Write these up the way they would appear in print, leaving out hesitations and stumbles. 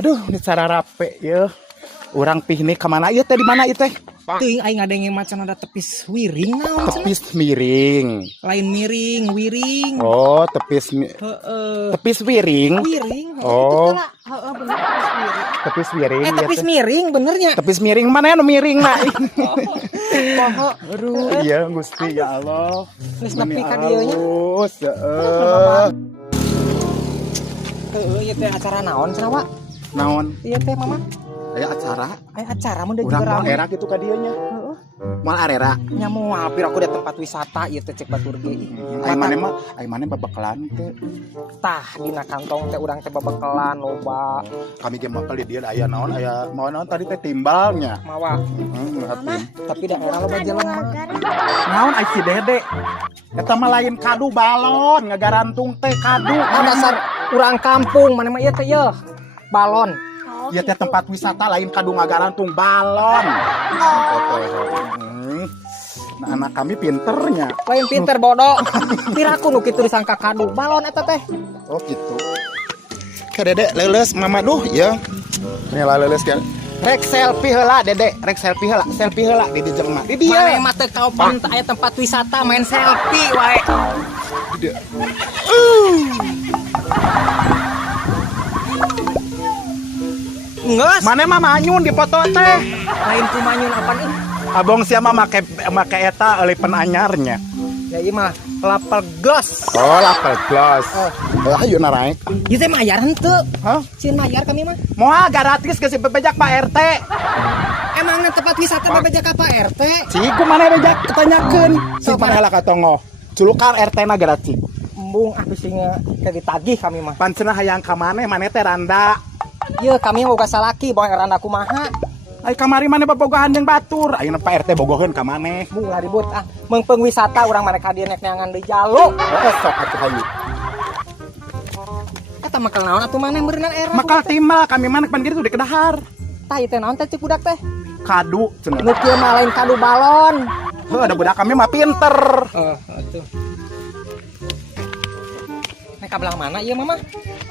Aduh, ini cara rape ya. Orang piknik kemana ieu teh di mana ieu teh? Teuing aing ngadenge macan ada tepis wiring naon cenah. Tepis miring. Lain miring, wiring. Oh, Heeh. tepis wiring. Wiring. Oh. Heeh, bener tepis wiring. Tepis miring. ya Tepis teh. miring benernya. Tepis miring mana anu miring na? Poho. Aduh, iya Gusti ya Allah. Geus nepi ka dieu nya. Halus, heeh. Heeh, ieu teh acara naon cenah, Wak? Naon? Ieu teh Mama. Aya acara? Aya acara mun da Urang juga mau rame. era gitu ka dieu nya. Heeh. Moal arera. Nya mau hampir aku di tempat wisata ieu teh cek batur ge. Ai mane babakalan teh. Tah dina kantong teh urang teh babekelan loba. Kami ge mapel di dieu aya naon tadi teh timbalnya. Mawa. Heeh, Tapi daerah loba jelema. naon ai si Dede? Eta mah lain kadu balon, ngagarantung teh kadu. Dasar urang kampung mana mah ieu teh yeuh. Balon. Ieu teh tempat wisata lain kadu ngagarantung balon. Nah, anak kami pinternya. Lain pinter bodoh. Piraku nu kitu disangka kadu. Balon eta teh. Oh gitu. Ke Dede leuleus mama duh ya. Nih lah leuleus kan. Rek selfie heula Dede, rek selfie heula di dieu jelema. Di dieu. Mane mah teu kaopan teh aya tempat wisata main selfie wae. Di dieu. Geus. Mane mah manyun di foto teh. Lain kumanyun apaan ih? Abong sia mah make eta eueuh anyarnya. Ya ieu mah lapel gas. Oh, lapel gloss. Ayo naik. Ieu teh mayar henteu. Hah? Cieun mayar kami mah. Moal gratis geus bebejak Pak RT. Emangna tempat wisata bebejak ka Pak RT? Ciku mana bejak ketanyakeun. Si mana heula katongo. Culukan RT na gratis. Embung ah bisinga ka ditagih kami mah. Pan cenah hayang ka maneh teh randa. Ieu kami boga salaki bae erana kumaha. Ai kamari maneh bobogohan jeung batur. Ayeuna Pak RT bogoheun ka maneh. Bung ribut ah. Meungpeung wisata urang maneh ka dieu nek neangan deui jalo. Heeh sok atuh hayu. Eta makal naon atuh maneh meureunna era. Makal timal kami maneh pan kitu di kedahar. Tah ieu teh naon teh cik budak teh? Kadu cenah. Nu kieu mah lain kadu balon. Heuh ada budak kami mah pinter. Atuh. Nek ka belah mana ieu mah?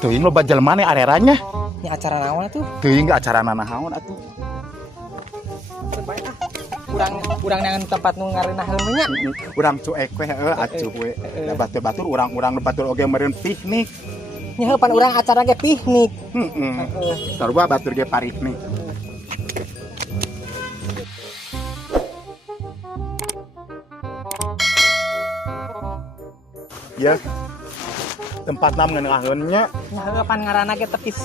Teuing loba jelema nih areranya. Nya acara naon atuh? Teuing ge acara nanahaun atuh. Bae ah. Urang neangan tempat nu ngareunah heuleuh nya. Urang cuek we heueuh acuh we. Da batur urang batur oge meureun piknik. Nya pan urang acara ge piknik. Heeh. Sarua batur ge pariknik. Ya. Tempat nam ngeunahkeunnya Nya heueuh pan ngaranna ge tepis.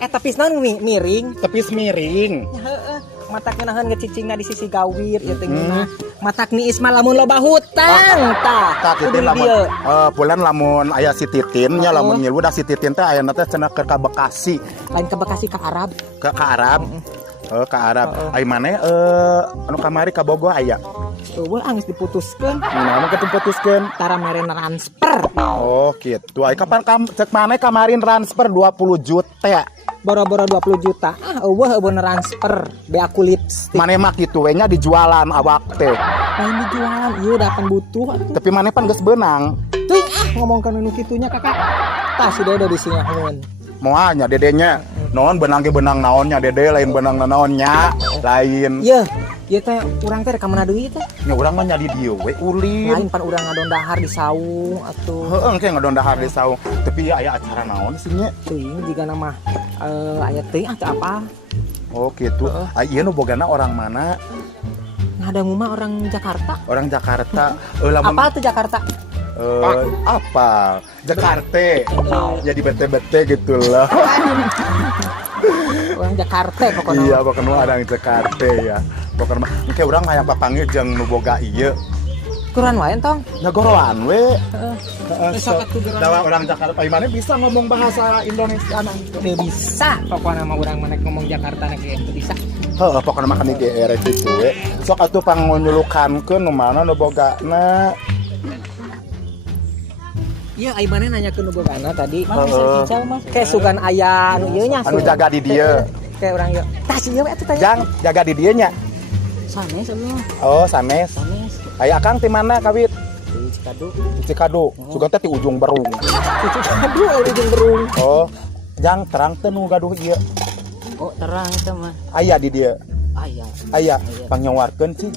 Tepis naon miring. tepis miring. Ya heeh, matak ngeunaheun ge cicingna di sisi gawir ieu teh geuna. Matak ni Isma lamun loba hutang tah. Tah titin lamun bulan lamun aya si Titin nya lamun ngilu da si Titin teh aya teh cenah ke Bekasi. Lain ke Bekasi ka Arab. Ke Arab. Ke Arab. Ai maneh anu kamari ka Bogor aya. Eueuh anggeus diputuskeun. Naon ke diputuskeun? Tara mere transfer. Oh gitu. Ai kapan cek maneh kamarin transfer 20 juta. Boro-boro 20 juta. Ah eueuh transfer. Be aku lipstick. Maneh mah kitu we nya dijualan awak teh. Lain dijualan ieu dapan butuh. Tapi maneh pan geus beunang. Teuing ngomongkeun nu kitunya Kakak. Tah si Dede disinyaheun. Moal nya dedenya. Naon beunang ge beunang naonnya Dede lain beunang naonnya. Lain. Ieu teh urang teh rekaman deui teh. Nya urang mah nya di dieu we ulin. Lain pan urang ngadon dahar di saung atuh. Heeh engke ngadon dahar di saung. Tapi aya acara naon sih nya? Teuing jiga nama aya teuing atuh apa? Oh gitu. Ieu nu bogana orang mana? Ngadangu mah orang Jakarta. Orang Jakarta. Lamun Apa tuh Jakarta? apa? Jakarta. Jadi bete-bete gitu loh. Orang Jakarta pokoknya. Iya, pokoknya orang Jakarta ya. Pokoknya mah engke urang hayang papanggih jeung nu boga ieu. Kuran wae tong. Ngagoroan we. Sok atuh geura. Dawa orang Jakarta mana bisa ngomong bahasa Indonesia nang. Teu bisa pokoknya mah urang mah ngomong Jakarta nek teu bisa. Heeh, pokoknya mah kami ge ere kitu we. Sok atuh pangunjulukankeun nu mana nu bogana. Iya, ai maneh nanyakeun nu bogana tadi. Kayak sugan aya anu ieu nya. Anu jaga di dieu. Kayak urang ieu. Tah si ieu atuh tanya. Jang jaga di dieu nya. Sanes atuh. Oh, sanes. Aya Akang ti mana kawit? Di Cikadu. Di Cikadu. Sugan teh ti ujung berung. Cikadu ujung berung. Oh. Jang terang teh nu gaduh ieu. Oh terang itu mah. Aya di dieu. Aya panyawarkeun sih.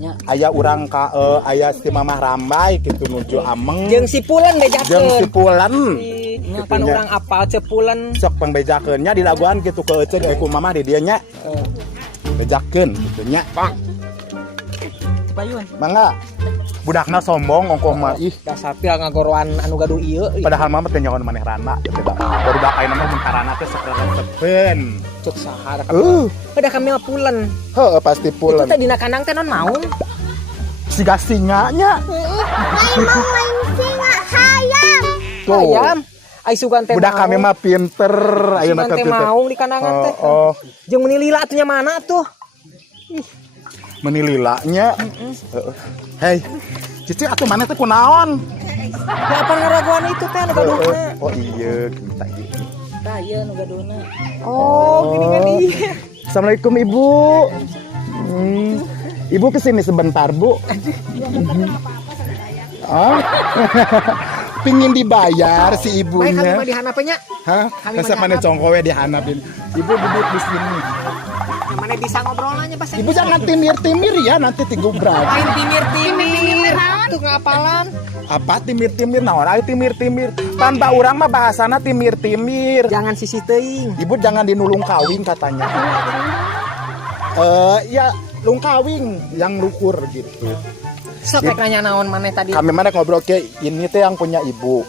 Nya. Aya urang ka aya si Mamah Rambai kitu nuju Ameng. Jeung sipulan bejakeun. Jeung sipulan. Nya pan urang apal cepulan. Sok pangbejakeun nya di daguan kitu ke euceun ku Mamah di dieu nya. Bejakeun kitu nya. Payun. Mangga. Budakna sombong ongkoh mah ih. Dasar pil ngagoroan anu gaduh ieu. Padahal mah teh nyaon maneh rana. Baru bakaina mah mun karana teh sok resepeun. Cuk sahar. Udah kami pulen. Heeh pasti pulen. Itu teh dina kandang teh non naon? Siga singanya. Main singa hayam. Tuh. Ayam. Ai sugan teh. Budak kami mah pinter ayeuna teh pinter. Mau di kandangan teh. Oh. Jeung meuni lila atunya mana tuh? Meuni lilanya. Hei. Cici atuh maneh teh kunaon? Ya apa ngaraguan itu teh anu gaduhna? Oh iya, kita ieu. Tah ieu anu gaduhna. Oh, gini kan iya. Assalamualaikum Ibu. Ibu kesini sebentar Bu. Oh. Pingin dibayar si Baik ibunya. kami mah dihanapnya. Hah? Masa mana congkowe dihanapin. Ibu duduk di sini. Yang mana bisa ngobrolnya pas Ibu jangan timir-timir ya nanti tigubrak. main timir-timir. Tuh ngapalan. Apa timir-timir? Naon aya timir-timir? Tanda urang mah bahasana timir-timir. Jangan sisi teuing. Ibu jangan dinulung kawing katanya. Ya lung kawing yang lukur gitu. Sok rek nanya naon maneh tadi. Kami mana ngobrol ke ini teh yang punya ibu.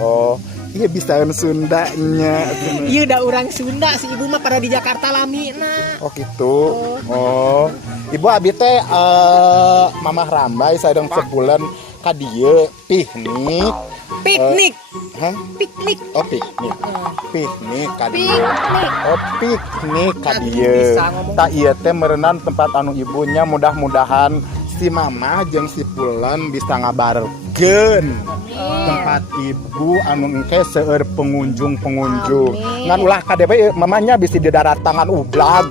Oh, iya bisa Sundanya. Iya da urang Sunda si ibu mah pada di Jakarta lamina. Oh gitu. Oh, ibu abi teh Mamah Rambai sadang sebulan ka dieu piknik. Piknik. Hah? Piknik. Oh piknik. Piknik ka dieu. Oh piknik ka dieu. Tak ieu teh meureunana tempat anu ibunya mudah-mudahan si Mama jeung si Pulen bisa ngabarkeun tempat ibu anu engke seueur pengunjung-pengunjung. Ngan ulah KDP mamanya bisa di darat tangan ublag.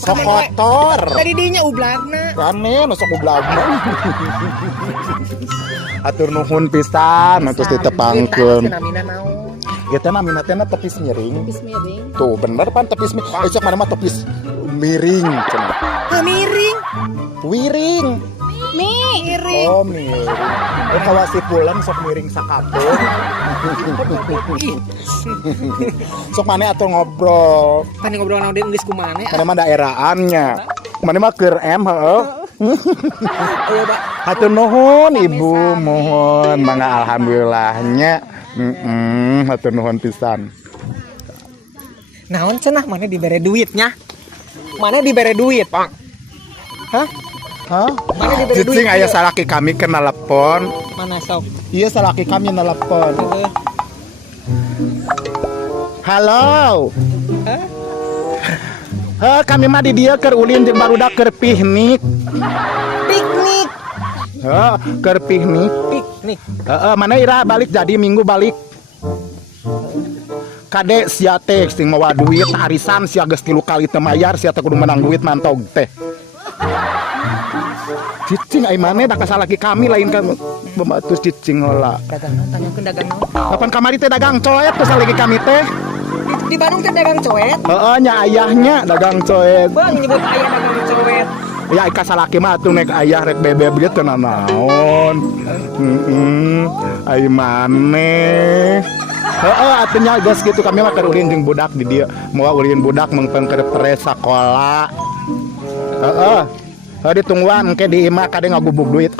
Sok kotor. Tadi dinya ublagna. Rame nu sok ublagna. Atur nuhun pisan terus ditepangkeun. Namina naon? Ieu teh namina teh tepis miring. Tepis miring. Tuh bener pan tepis miring. Cek mana mah tepis miring cenah. Miring. Wiring. Miring. Oh miring. Kalau si Pulen sok miring sakabeh. Sok mana atuh ngobrol. Kan ngobrol naon geus kumaha? Mana mah daerahannya. Mana mah keur heuh. Ayo da. Hatur nuhun Ibu, mohon mangga alhamdulillahnya. Hatur nuhun pisan. Naon cenah mana dibere duitnya? Mana dibere duit, Pak? Hah? Hah? Mana dibere duit? Cicing aya salaki kami ke telepon. Mana sok? Iya salaki kami telepon. Halo. Kami mah di dia keur ulin jeung barudak keur piknik. Piknik. Keur piknik. Piknik. Mana ira balik jadi minggu balik. Kade sia teh sing mawa duit arisan sia geus 3 kali teu mayar sia teh kudu menang duit mantog teh. Cicing ai maneh da kasalaki kami lain ka bematus cicing heula. Dagang naon? Tanyakeun dagang naon? Kapan kamari teh dagang coet kasalaki kami teh? Di Bandung teh dagang coet. Nya ayahnya dagang coet. Bang nyebut aya dagang coet. Ya kasalaki mah atuh nek ayah rek bebeb ge teu naon. Ai maneh. Atuh nya geus kitu kami mah keur ulin jeung budak di dieu. Moal ulin budak mengpen keur pere sakola. Ditungguan engke di imah kade ngagubug duit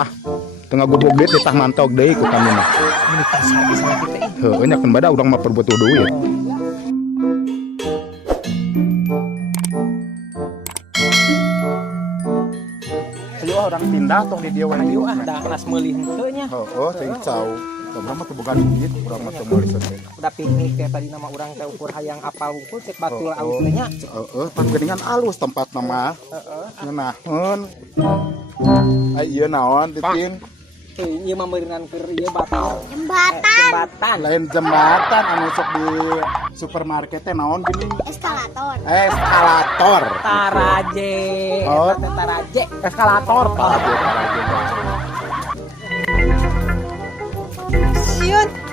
teu ngagubug duit ditah mantog deui ku kami mah. Menikah sapi sama kita. Heuh nya kan bada urang mah perbutuh duit. Ayo orang pindah tong di dieu we. Ayo da kelas meulih henteu nya. Heeh teh cau. Urang mah teu boga duit, urang mah teu meuli seuneu. Udah piknik teh tadi nama urang teh ukur hayang apal hungkul cek batul alus teh nya. Pan geuningan alus tempat nama. Ngeunahun. Ai ieu naon Titin? Ieu mah meurinan keur ieu batal. Jembatan. Lain jembatan anu sok di supermarket teh naon gini? Eskalator. Eskalator. Taraje. Oh. Eta teh taraje. Eskalator. Taraje.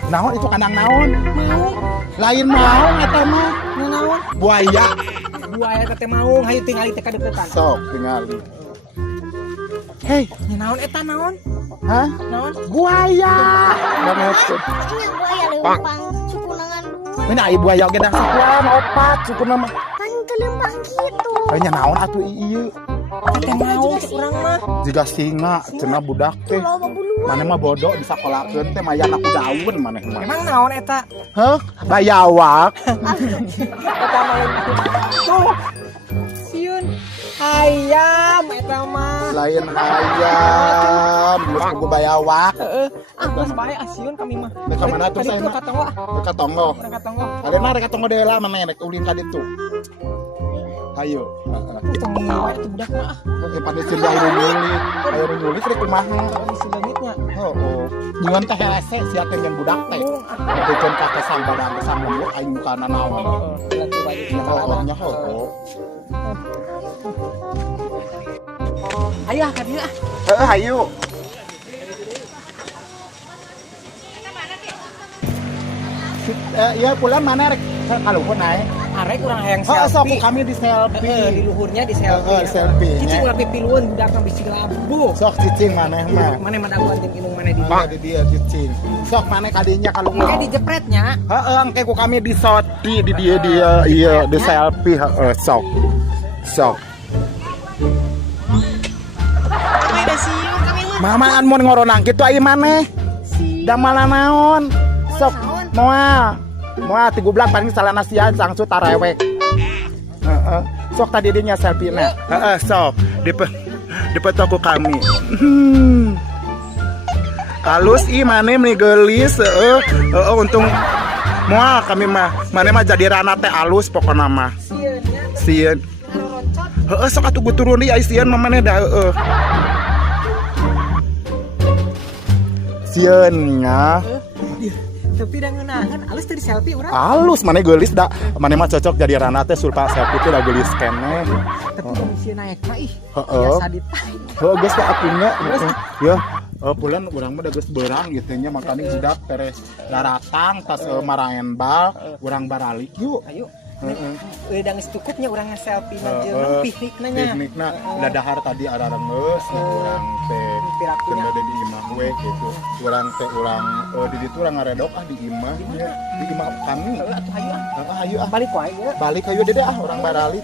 Naon itu kandang naon? Maung. Lain maung eta mah Naon? buaya. Buaya teh maung, hayu tingali teh kadeukeutan. Sok tingali. Hei, Naon eta naon? hah? Naon? Buaya. Banget. Ini buaya lempang suku nangan dua. Ini ai buaya oge dah sakuan opat suku nama. Kan kelempang gitu. Nya naon atuh ieu? Teh maung teh urang mah. Jiga singa cenah budak teh. Loba buluan. Maneh mah bodoh disakolakeun teh mayana ku daun maneh mah. Emang naon eta? Heh, bayawak. Eta maung. Tuh. Sieun. Ayam eta mah. Lain ayam, geus ku bayawak. Heeh. Ah, geus bae asieun kami mah. Ka mana tuh saya mah? Katonggo. Ka tonggo. Urang katonggo. Alena rek tonggo deula maneh rek ulin ka ditu. Hayu. Itu ngewe itu budak mah. Oke, pada sila ayo nyulik rek kumaha. Kalau si leungitnya. Heuh. Nyuan teh hese sia teh ngan budak teh. Bekeun ka teh sambadang sambung aing mukana naon. Lagi baju Heuh, nya heuh. Ayo ka dieu ah. Heeh, hayu. Iya pulang mana rek kalau pun naik. Arek urang hayang Oh, sok selfie. kami di Di selfie. luhurnya di selfie. Selfie. Cicing ulah pipilueun budak mah bisi labu. Sok cicing maneh mah. Mana mah daguan jeung inung mana di Iya di dia cicing. Sok maneh kadinya kalau Makanya dijepretnya. heeh, engke ku kami di shoti di dia iya di selfie heeh sok. Sok. Kami da siung kami mah. Mamaan mun ngoronang kitu ai maneh. Da malah naon? Sok moal. Moal 13 paling salah nasian sangsu tarewek. Heeh. Sok tadi dinya selfie na. Heeh, sok. Di ku kami. Halus maneh meni geulis heeh. Heeh untung moal kami mah. Maneh mah jadi rana teh alus pokona mah. Sieunnya Sieun. roncot. Heeh sok atuh turun deui ai sieun mah maneh da heeh. Sieunnya Tapi da ngeunaheun alus teh di selfie urang. halus maneh geulis da. Maneh mah cocok jadi rana teh sulpa selfie teh da geulis keneh. Tapi komisi naik mah ih. Heeh. Biasa ditay. Heuh geus teh atunya. Ya. Pulan urang mah da geus beurang gitu nya makanya budak teres daratang tas maraen bal urang baralik yuk. Ayo. Heeh. Da geus cukupnya urang selfie mah Heeh. jeung piknikna nya. Piknikna dadahar tadi ada rengeus urang teh Pirakunya. cenah di imah we gitu. Urang teh urang di ditu urang ngaredok di imah nya. Di imah kami. Atuh hayu ah. Heeh hayu ah Balik wae ya. balik hayu dede ah urang baralik.